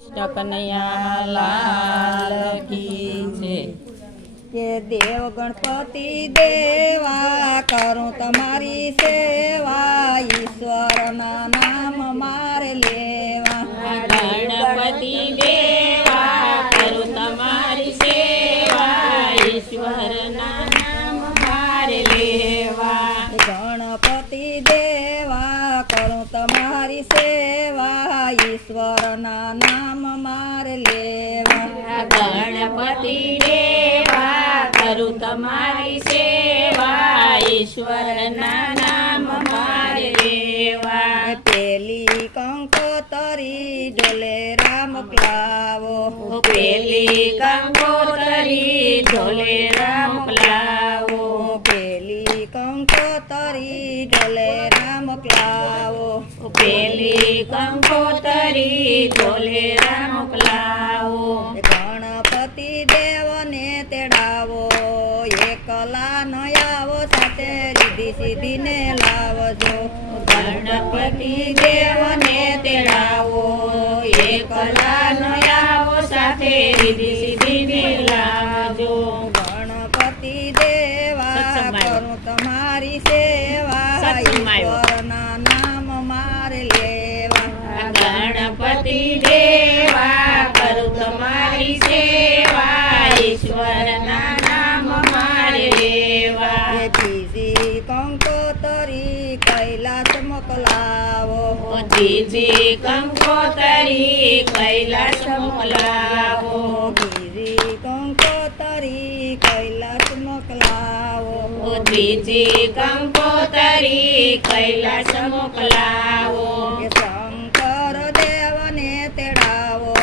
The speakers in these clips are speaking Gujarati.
કૃષ્ણ કનૈયા લાલ કી છે કે દેવ ગણપતિ દેવા કરું તમારી સેવા, ઈશ્વરના નામ મારે લેવા. ગણપતિ દેવા કરું તમારી સેવા, ઈશ્વરના નામ મારે લેવા. ગણપતિ દેવા કરું તમારી સેવા, ઈશ્વરના નામ મારે લેવા. ગણપતિ દેવા કરું તમારી સેવા, ઈશ્વરના નામ મારે લેવા. પેલી કંકોતરી ડોલે રામ ક્લાવો, પેલી કંકોતરી ઢોલે રામ ક્લાવો. પેલી કંકોતરી ડોલે રામ ક્લાવો. પેલી કંકોતરી ઢોલે રામ ક્લાવો. ગણપતિ દેવને તેડાવો, એકલા ન આવો સાથે રીધિ સીધીને લાવજો. ગણપતિ દેવને તેડાવો, એકલા ન આવો સાથે રીધિ સીધીને લાવજો. ગણપતિ દેવા સત્સંગમાં કરું તમારી સેવા, સત્સંગમાં ઈશ્વરના નામ મારે લેવા. ગણપતિ દેવા કરું તમારી સેવા, ઈશ્વરના નામ મારે લેવા. બીજી કંકોતરી કૈલાસ મોકલાવો, બીજી કંકોતરી કૈલાસ મોકલાવો. બીજી કંકોતરી કૈલાસ મોકલાવો. બીજી કંકોતરી કૈલાસ મોકલાવો. શંકર દેવને તેડાવો,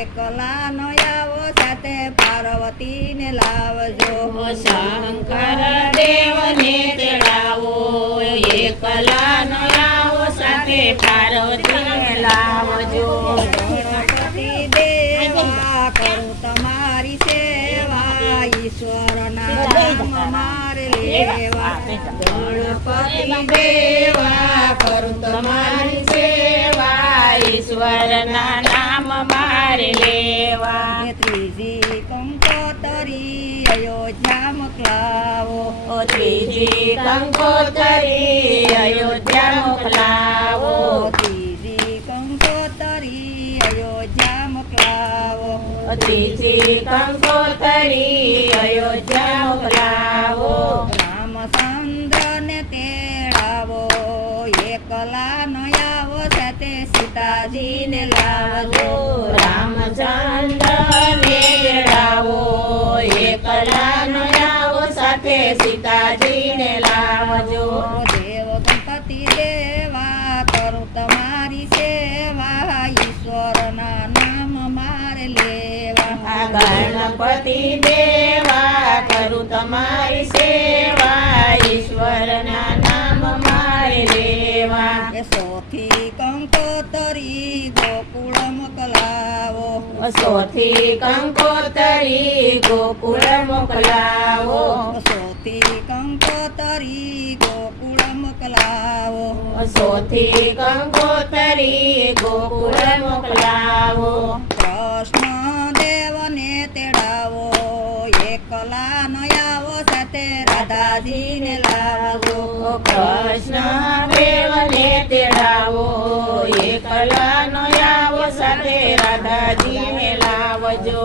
એકલા ન આવો સાથે પાર્વતીને લાવજો. શંકર દેવને તેડાવો, એકલા ન આવો સાથે પાર્વતીને લાવજો. ગણપતિ દેવા કરું તમારી સેવા, ઈશ્વરના નામ મારે લેવા. ગણપતિ દેવા કરું તમારી સેવા, ઈશ્વરના નામ મારે લેવા. ત્રીજી કંકોતરી અયોધ્યા મોકલાવો, ત્રીજી કંકોતરી અયોધ્યા મોકલાવો. ત્રીજી કંકોતરી અયોધ્યા મોકલાવો. ત્રીજી કંકોતરી અયોધ્યા મોકલાવો. રામચંદ્રને તેડાવો, એકલા ન આવો સાથે સીતાજીને લાવજો. રામચંદ્રને તેડાવો, એકલા ન આવો સાથે સીતાજીને લાવજો. દેવ ગણપતિ દેવા કરું તમારી સેવા, ઈશ્વરના નામ મારે લેવા. ગણપતિ દેવા કરું તમારી સેવા, ઈશ્વરના નામ મારે લેવા. સોથી કંકોતરી ગોકુળ મોકલાવો, સોથી કંકોતરી ગોકુળ મોકલાવો. સોથી કંકોતરી ગોકુળ મોકલાવો. સોથી કંકોતરી ગોકુળ મોકલાવો. કૃષ્ણ દેવને તેડાવો, એકલા ન આવો સાથે રાધાજીને લાવજો. કૃષ્ણ દેવને તેડાવો, એકલા ન આવો સાથે રાધાજીને લાવજો.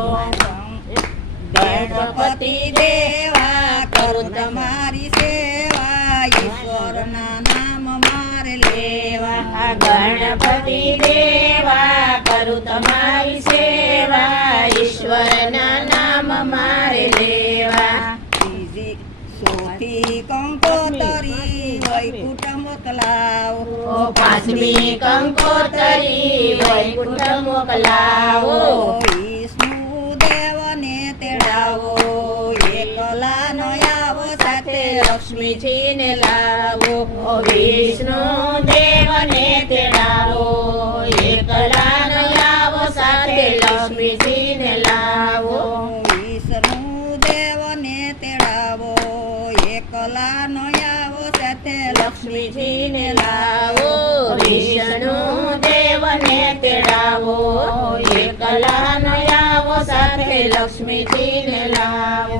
ગણપતિ દેવા કરું તમારી સેવા, ઈશ્વરના નામ મારે લેવા. ગણપતિ દેવા કરું તમારી સેવા, ઈશ્વરના નામ મારે લેવા. ત્રીજી સોથી કંકોતરી વૈકુંઠ મોકલાવો, પાંચમી કંકોતરી વૈકુંઠ મોકલાવો. વિષ્ણુ દેવને તેડાવો, એકલા ન આવો સાથે લક્ષ્મીજીને લાવો. વિષ્ણુ દેવને તેડાવો, એકલા ન આવો સાથે લક્ષ્મીજીને લાવો. વિષ્ણુ દેવને તેડાવો, એકલા ન આવો સાથે લક્ષ્મીજીને લાવો. વિષ્ણુ દેવને તેડાવો, એકલા ન આવો સાથે લક્ષ્મીજીને લાવો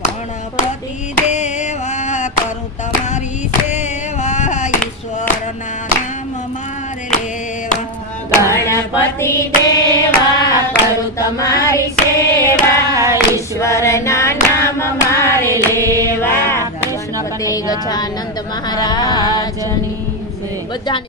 ગણપતિ દેવા કરું તમારી સેવા ઈશ્વરના નામ મારે લેવા ગણપતિ દેવા કરું તમારી સેવા ઈશ્વરના નામ મારે લેવા. કૃષ્ણપતિ ગજાનંદ મહારાજની બધાની